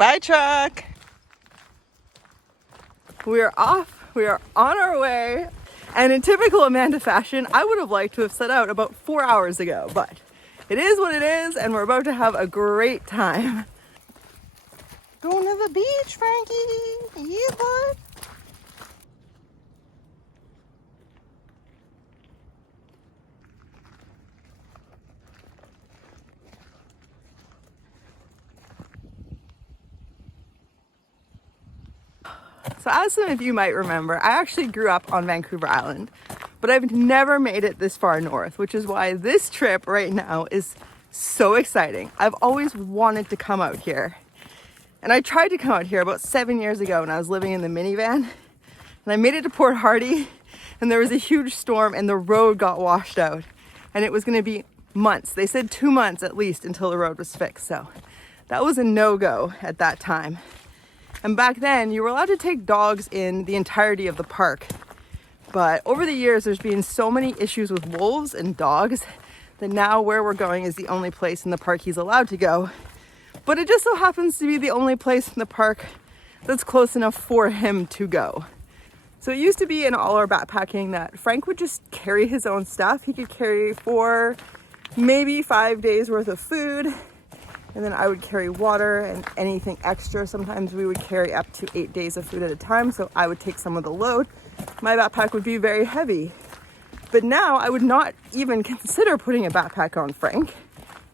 Bye, truck. We are off. We are on our way. And in typical Amanda fashion, I would have liked to have set out about 4 hours ago, but it is what it is, and we're about to have a great time. Going to the beach, Frankie. Yeah, bud. So as some of you might remember, I actually grew up on Vancouver Island, but I've never made it this far north, which is why this trip right now is so exciting. I've always wanted to come out here. And I tried to come out here about 7 years ago when I was living in the minivan. And I made it to Port Hardy, and there was a huge storm and the road got washed out. And it was gonna be months. They said 2 months at least until the road was fixed. So that was a no-go at that time. And back then, you were allowed to take dogs in the entirety of the park. But over the years, there's been so many issues with wolves and dogs that now where we're going is the only place in the park he's allowed to go. But it just so happens to be the only place in the park that's close enough for him to go. So it used to be in all our backpacking that Frank would just carry his own stuff. He could carry 4, maybe 5 days worth of food. And then I would carry water and anything extra. Sometimes we would carry up to 8 days of food at a time. So I would take some of the load. My backpack would be very heavy. But now I would not even consider putting a backpack on Frank.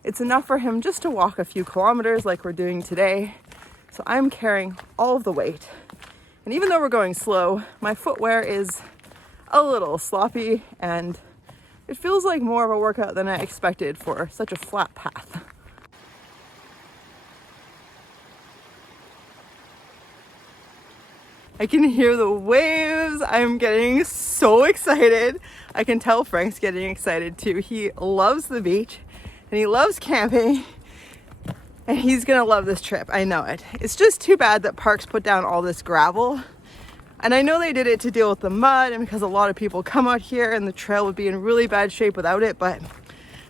It's enough for him just to walk a few kilometers like we're doing today. So I'm carrying all of the weight. And even though we're going slow, my footwear is a little sloppy and it feels like more of a workout than I expected for such a flat path. I can hear the waves. I'm getting so excited. I can tell Frank's getting excited too. He loves the beach and he loves camping and he's gonna love this trip. I know it. It's just too bad that parks put down all this gravel. And I know they did it to deal with the mud and because a lot of people come out here and the trail would be in really bad shape without it, but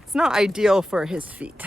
it's not ideal for his feet.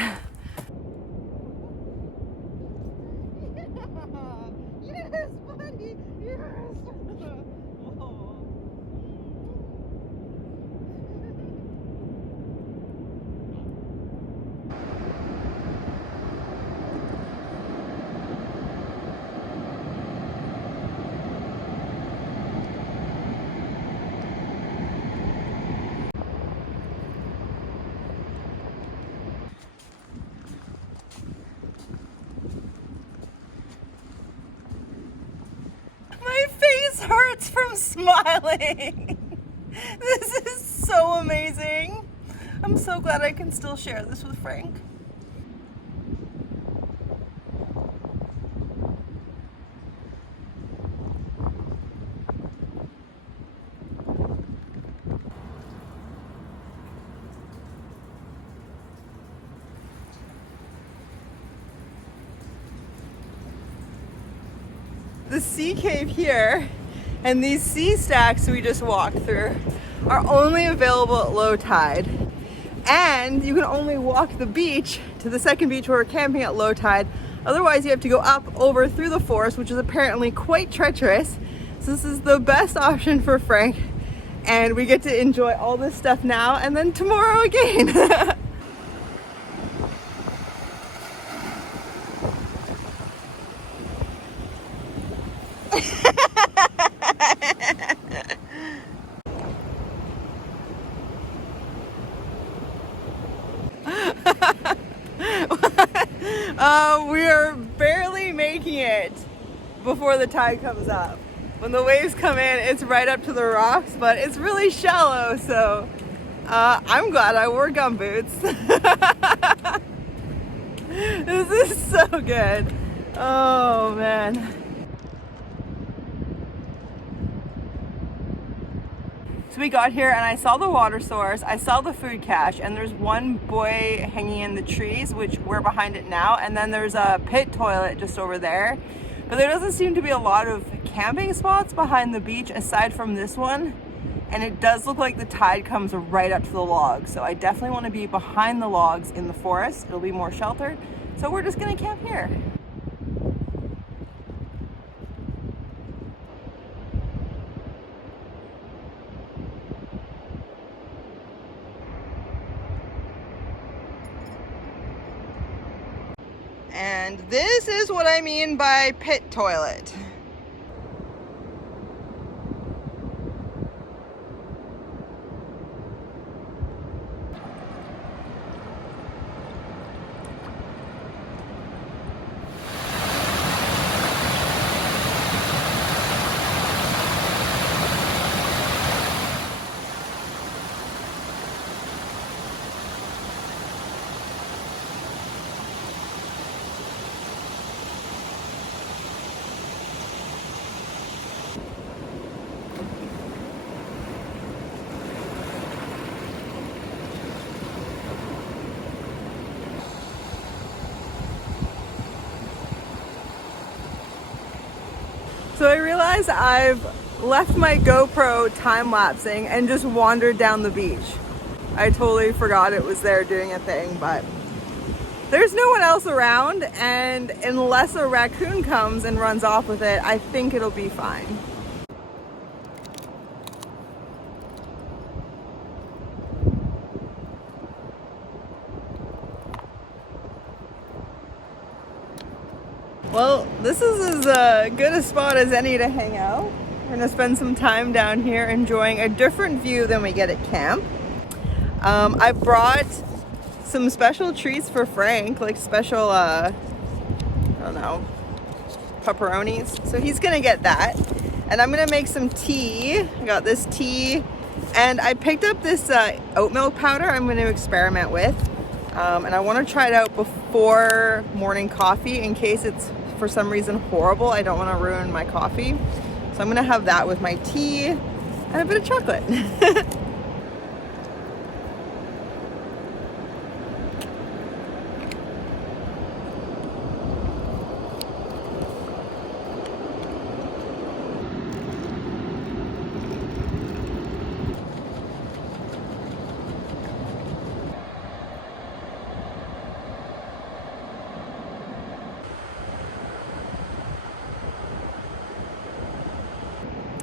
Hurts from smiling. This is so amazing. I'm so glad I can still share this with Frank. The sea cave here and these sea stacks we just walked through are only available at low tide. And you can only walk the beach to the second beach where we're camping at low tide. Otherwise you have to go up over through the forest, which is apparently quite treacherous. So this is the best option for Frank. And we get to enjoy all this stuff now and then tomorrow again. We are barely making it before the tide comes up. When the waves come in, it's right up to the rocks, but it's really shallow, so I'm glad I wore gumboots. This is so good. Oh man. So we got here and I saw the water source, I saw the food cache, and there's one buoy hanging in the trees, which we're behind it now, and then there's a pit toilet just over there. But there doesn't seem to be a lot of camping spots behind the beach aside from this one. And it does look like the tide comes right up to the logs. So I definitely want to be behind the logs in the forest. It'll be more sheltered. So we're just gonna camp here. And this is what I mean by pit toilet. So I realized I've left my GoPro time-lapsing and just wandered down the beach. I totally forgot it was there doing a thing, but there's no one else around, and unless a raccoon comes and runs off with it, I think it'll be fine. Well, this is as good a spot as any to hang out. We're gonna spend some time down here enjoying a different view than we get at camp. I brought some special treats for Frank, like special, I don't know, pepperonis. So he's gonna get that. And I'm gonna make some tea. I got this tea. And I picked up this oat milk powder I'm gonna experiment with. And I wanna try it out before morning coffee in case it's for some reason horrible. I don't wanna ruin my coffee. So I'm gonna have that with my tea and a bit of chocolate.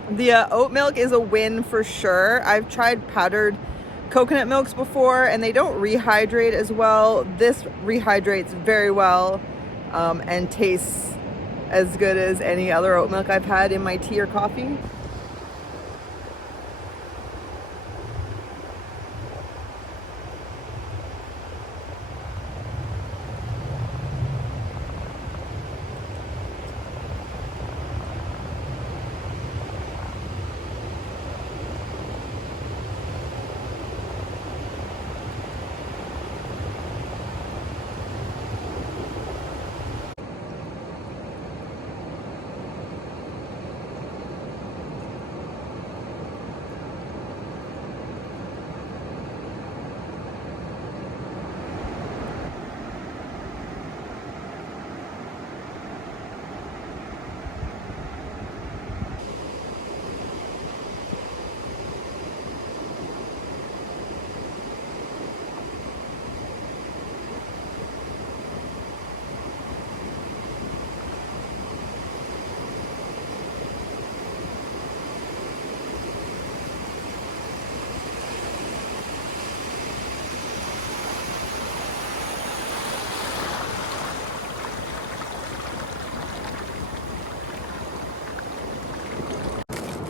The oat milk is a win for sure. I've tried powdered coconut milks before and they don't rehydrate as well. This rehydrates very well and tastes as good as any other oat milk I've had in my tea or coffee.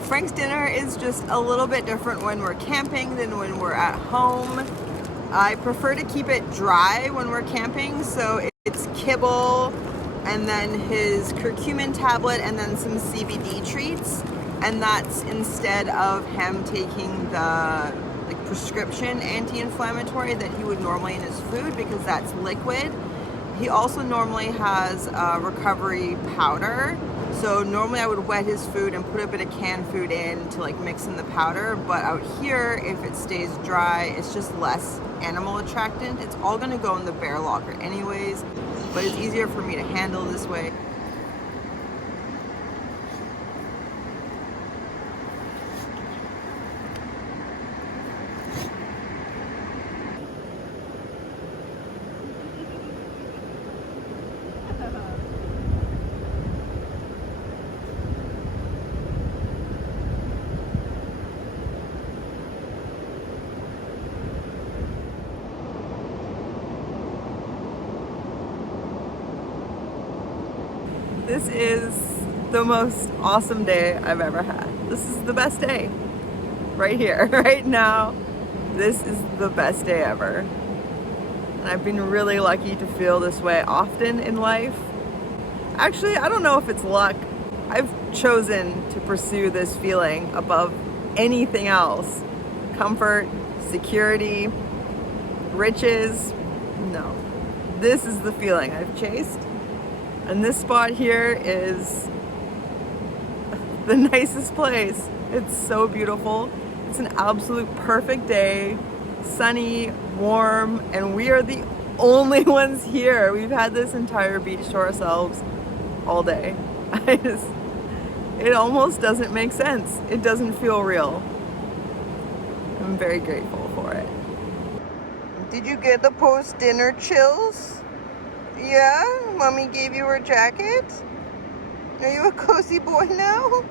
Frank's dinner is just a little bit different when we're camping than when we're at home. I prefer to keep it dry when we're camping, so it's kibble and then his curcumin tablet and then some CBD treats, and that's instead of him taking the prescription anti-inflammatory that he would normally in his food because that's liquid. He also normally has recovery powder. So normally I would wet his food and put a bit of canned food in to mix in the powder, but out here, if it stays dry, it's just less animal attractant. It's all gonna go in the bear locker anyways, but it's easier for me to handle this way. This is the most awesome day I've ever had. This is the best day. Right here, right now. This is the best day ever. And I've been really lucky to feel this way often in life. Actually, I don't know if it's luck. I've chosen to pursue this feeling above anything else. Comfort, security, riches. No. This is the feeling I've chased. And this spot here is the nicest place. It's so beautiful. It's an absolute perfect day, sunny, warm, and we are the only ones here. We've had this entire beach to ourselves all day. It almost doesn't make sense. It doesn't feel real. I'm very grateful for it. Did you get the post-dinner chills? Yeah? Mommy gave you her jacket? Are you a cozy boy now?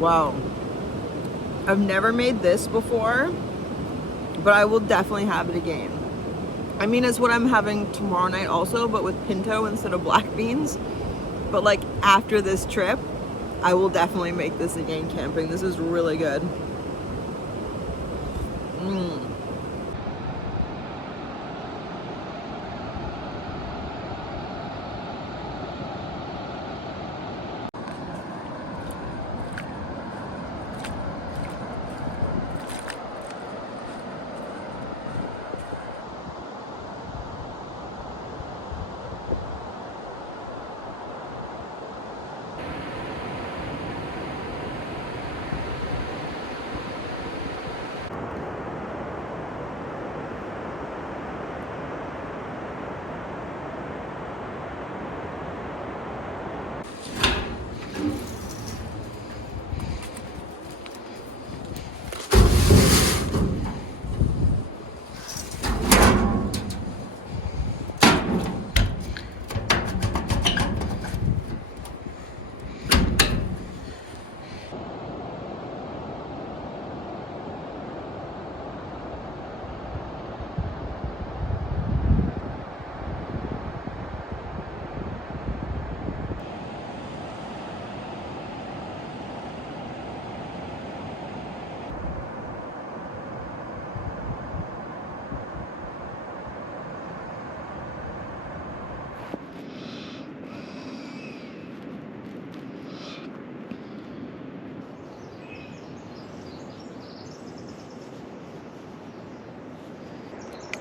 Wow. I've never made this before, but I will definitely have it again. I mean, it's what I'm having tomorrow night also, but with pinto instead of black beans. But like after this trip, I will definitely make this again camping. This is really good.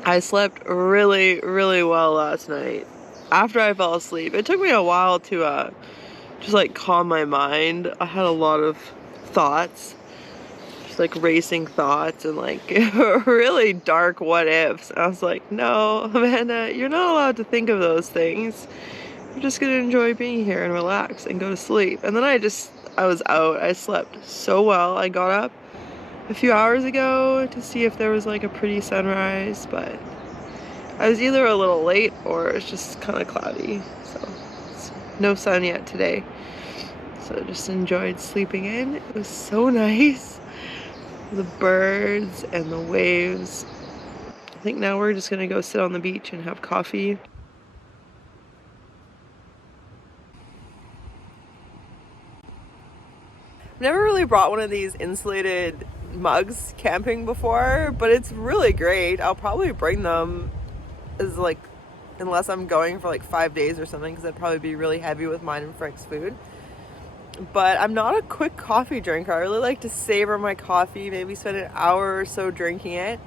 I slept really, really well last night. After I fell asleep, it took me a while to just like calm my mind. I had a lot of thoughts, just like racing thoughts and like really dark what ifs. I was like, no, Amanda, you're not allowed to think of those things. You're just gonna enjoy being here and relax and go to sleep. And then I was out. I slept so well. I got up a few hours ago to see if there was like a pretty sunrise, but I was either a little late or it's just kind of cloudy, so no sun yet today. So just enjoyed sleeping in. It was so nice. The birds and the waves. I think now we're just gonna go sit on the beach and have coffee. Never really brought one of these insulated mugs camping before, but it's really great. I'll probably bring them as like, unless I'm going for like 5 days or something, because I'd probably be really heavy with mine and Frank's food. But I'm not a quick coffee drinker. I really like to savor my coffee, maybe spend an hour or so drinking it.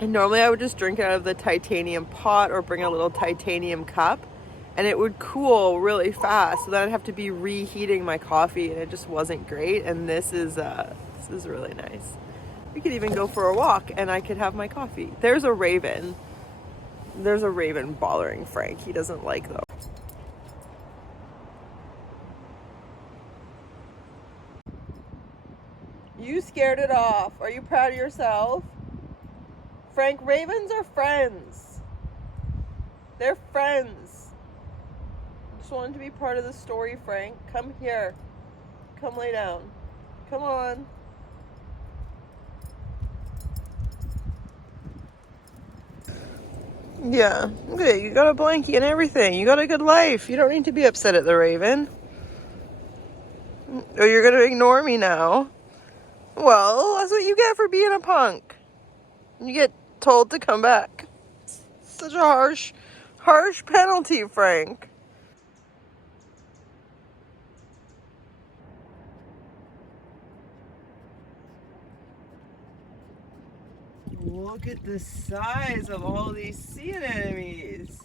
And normally I would just drink it out of the titanium pot or bring a little titanium cup, and it would cool really fast. So then I'd have to be reheating my coffee, and it just wasn't great. And this is really nice. We could even go for a walk, and I could have my coffee. There's a raven. There's a raven bothering Frank. He doesn't like them. You scared it off. Are you proud of yourself? Frank, ravens are friends. They're friends. Just wanted to be part of the story, Frank. Come here. Come lay down. Come on. Yeah, okay, you got a blankie and everything. You got a good life. You don't need to be upset at the raven. Oh, you're gonna ignore me now? Well, that's what you get for being a punk. You get told to come back. Such a harsh penalty, Frank. Look at the size of all these sea anemones.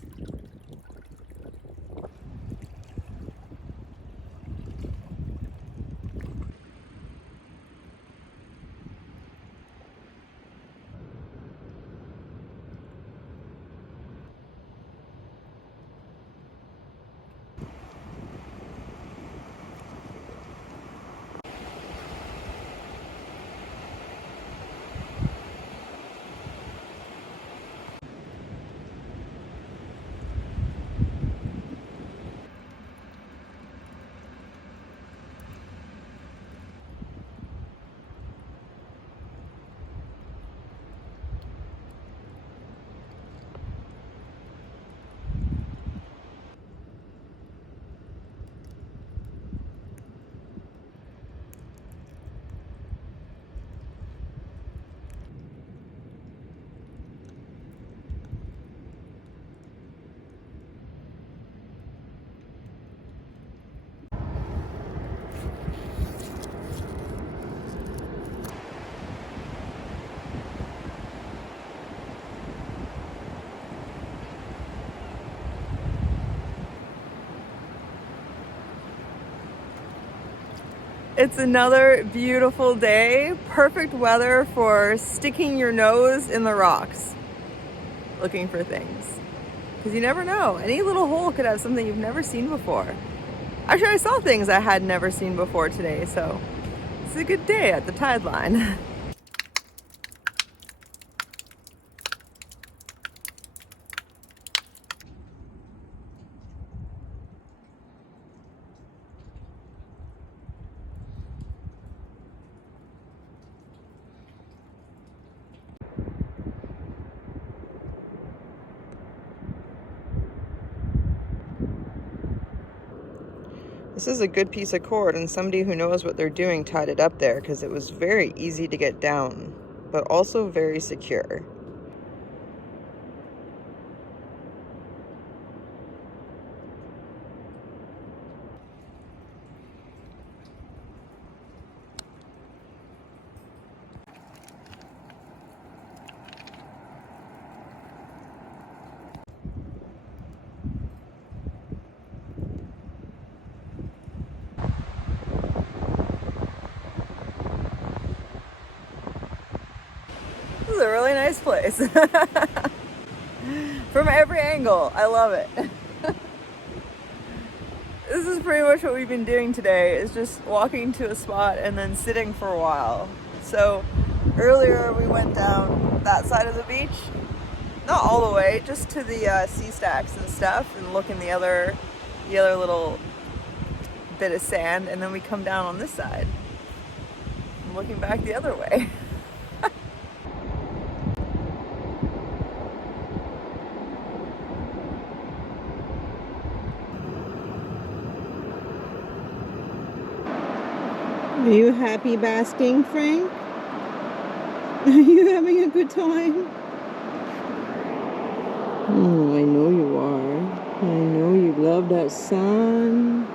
It's another beautiful day. Perfect weather for sticking your nose in the rocks, looking for things. Because you never know. Any little hole could have something you've never seen before. Actually, I saw things I had never seen before today, so it's a good day at the tide line. This is a good piece of cord, and somebody who knows what they're doing tied it up there because it was very easy to get down, but also very secure. This is a really nice place. From every angle, I love it. This is pretty much what we've been doing today, is just walking to a spot and then sitting for a while. So earlier we went down that side of the beach, not all the way, just to the sea stacks and stuff, and look in the other little bit of sand, and then we come down on this side. I'm looking back the other way. Are you happy basking, Frank? Are you having a good time? Oh, I know you are. I know you love that sun.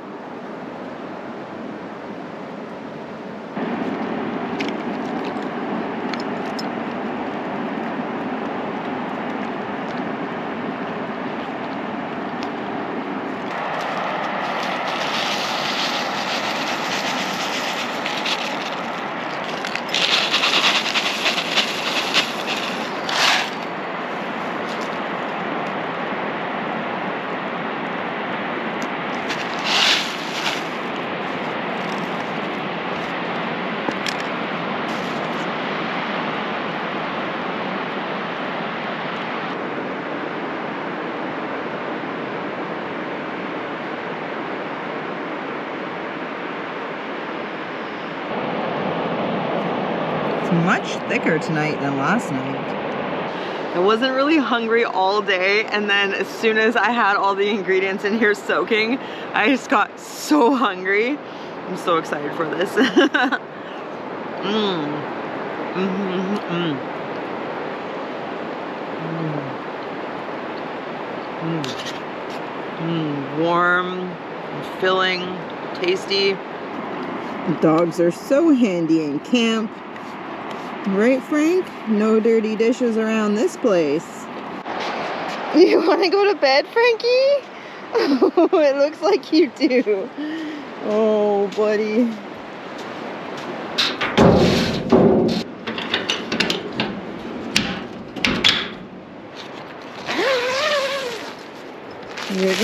It's much thicker tonight than last night. I wasn't really hungry all day, and then as soon as I had all the ingredients in here soaking, I just got so hungry. I'm so excited for this. Warm, filling, tasty. The dogs are so handy in camp. Right, Frank? No dirty dishes around this place. You want to go to bed, Frankie? Oh, it looks like you do. Oh, buddy. You're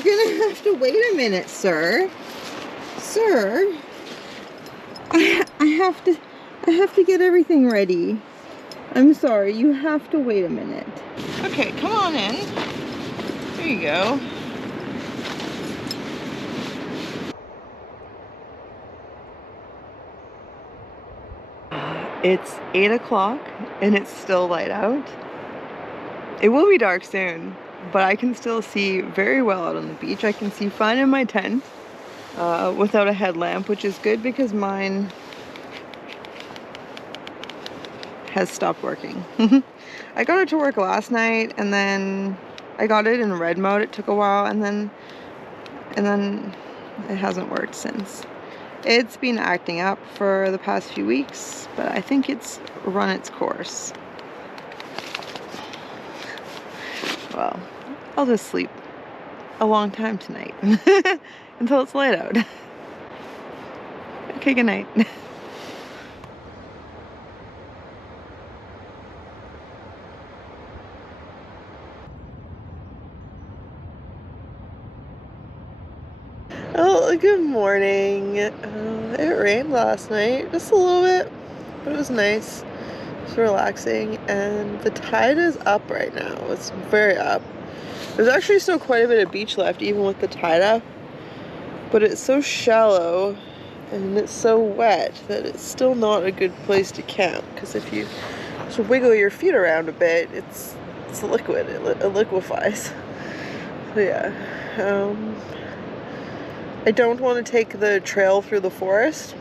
gonna have to wait a minute, sir. Sir, I have to get everything ready. I'm sorry, you have to wait a minute. Okay, come on in. There you go. It's 8 o'clock and it's still light out. It will be dark soon, but I can still see very well out on the beach. I can see fine in my tent without a headlamp, which is good because mine has stopped working. I got it to work last night, and then I got it in red mode. It took a while, and then it hasn't worked since. It's been acting up for the past few weeks, but I think it's run its course. Well, I'll just sleep a long time tonight until it's light out. Okay, good night. Oh, good morning. It rained last night, just a little bit, but it was nice. It's relaxing, and the tide is up right now. It's very up. There's actually still quite a bit of beach left, even with the tide up, but it's so shallow and it's so wet that it's still not a good place to camp, because if you just wiggle your feet around a bit, it's liquid. It liquefies. So yeah. I don't want to take the trail through the forest,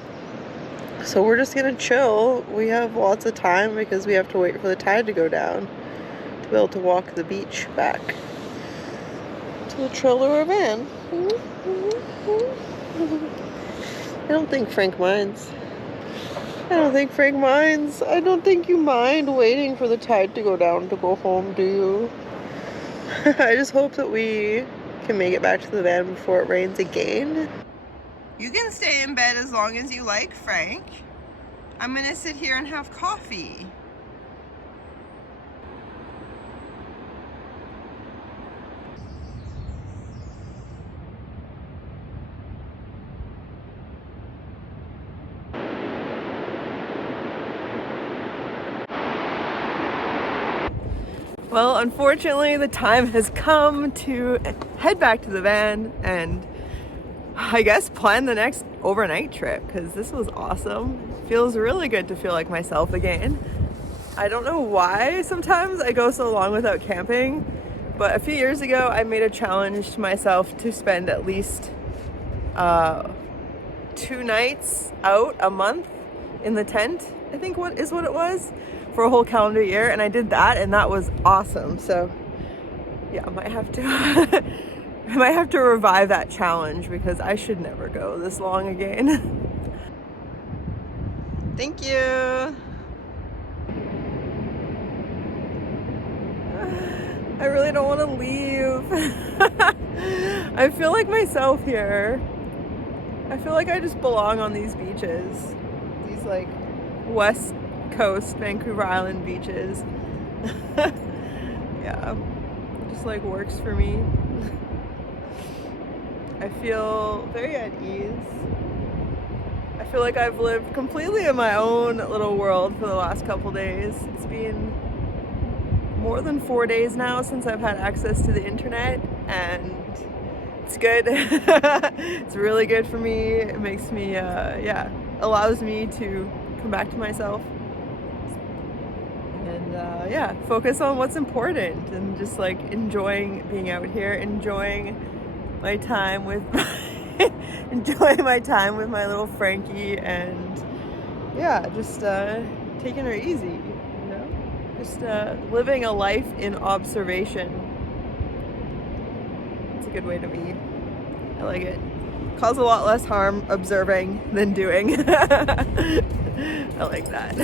so we're just gonna chill. We have lots of time because we have to wait for the tide to go down to be able to walk the beach back to the trailer or van. I don't think Frank minds. I don't think you mind waiting for the tide to go down to go home, do you? I just hope that we can make it back to the van before it rains again. You can stay in bed as long as you like, Frank. I'm gonna sit here and have coffee. Well, unfortunately, the time has come to head back to the van and I guess plan the next overnight trip, because this was awesome. It feels really good to feel like myself again. I don't know why sometimes I go so long without camping, but a few years ago I made a challenge to myself to spend at least 2 nights out a month in the tent, I think what it was, for a whole calendar year, and I did that, and that was awesome. So yeah, I might have to revive that challenge, because I should never go this long again. Thank you. I really don't want to leave. I feel like myself here. I feel like I just belong on these beaches. These like West Coast Vancouver Island beaches. Yeah, it just like works for me. I feel very at ease. I feel like I've lived completely in my own little world for the last couple days. It's been more than 4 days now since I've had access to the internet, and it's good. It's really good for me. It makes me, allows me to come back to myself and yeah, focus on what's important and just like enjoying being out here, enjoying my time with enjoying my time with my little Frankie, and yeah, just taking her easy, you know, just living a life in observation. It's a good way to be. I like it. Cause a lot less harm observing than doing. I like that.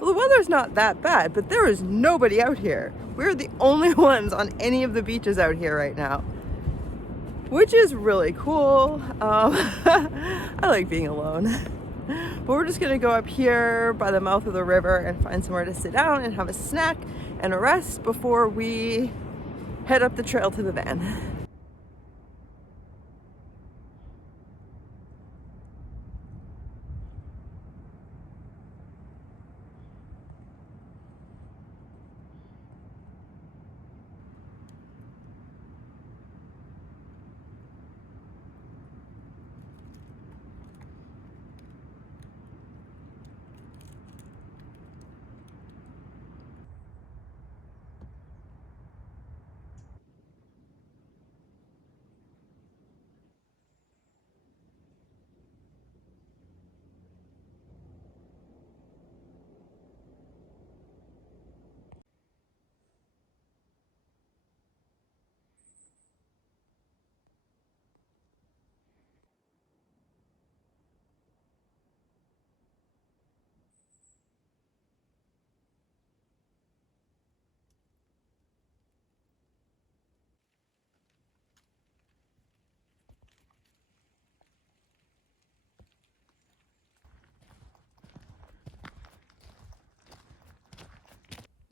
Well, the weather's not that bad, but there is nobody out here. We're the only ones on any of the beaches out here right now, which is really cool. I like being alone. But we're just gonna go up here by the mouth of the river and find somewhere to sit down and have a snack and a rest before we head up the trail to the van.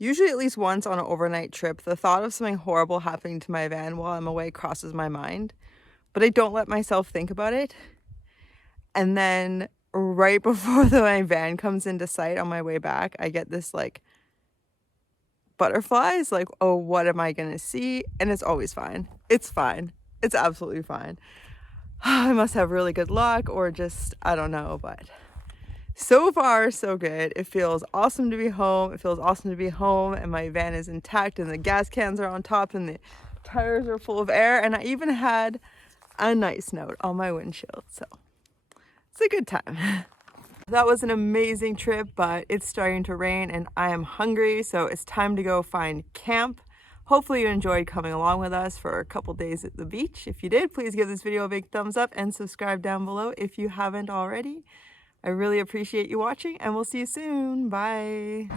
Usually at least once on an overnight trip, the thought of something horrible happening to my van while I'm away crosses my mind, but I don't let myself think about it. And then right before my van comes into sight on my way back, I get this like butterflies, like, oh, what am I gonna see? And it's always fine. It's fine. It's absolutely fine. I must have really good luck, or just, I don't know, but so far, so good. It feels awesome to be home. It feels awesome to be home, and my van is intact, and the gas cans are on top, and the tires are full of air, and I even had a nice note on my windshield, so it's a good time. That was an amazing trip, but it's starting to rain, and I am hungry, so it's time to go find camp. Hopefully you enjoyed coming along with us for a couple days at the beach. If you did, please give this video a big thumbs up and subscribe down below if you haven't already. I really appreciate you watching, and we'll see you soon. Bye.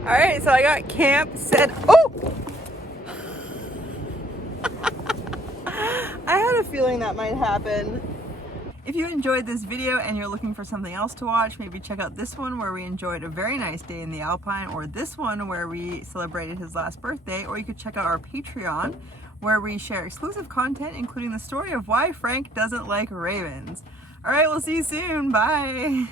All right, so I got camp set. Oh! I had a feeling that might happen. If you enjoyed this video and you're looking for something else to watch, maybe check out this one where we enjoyed a very nice day in the Alpine, or this one where we celebrated his last birthday, or you could check out our Patreon where we share exclusive content, including the story of why Frank doesn't like ravens. All right, we'll see you soon. Bye.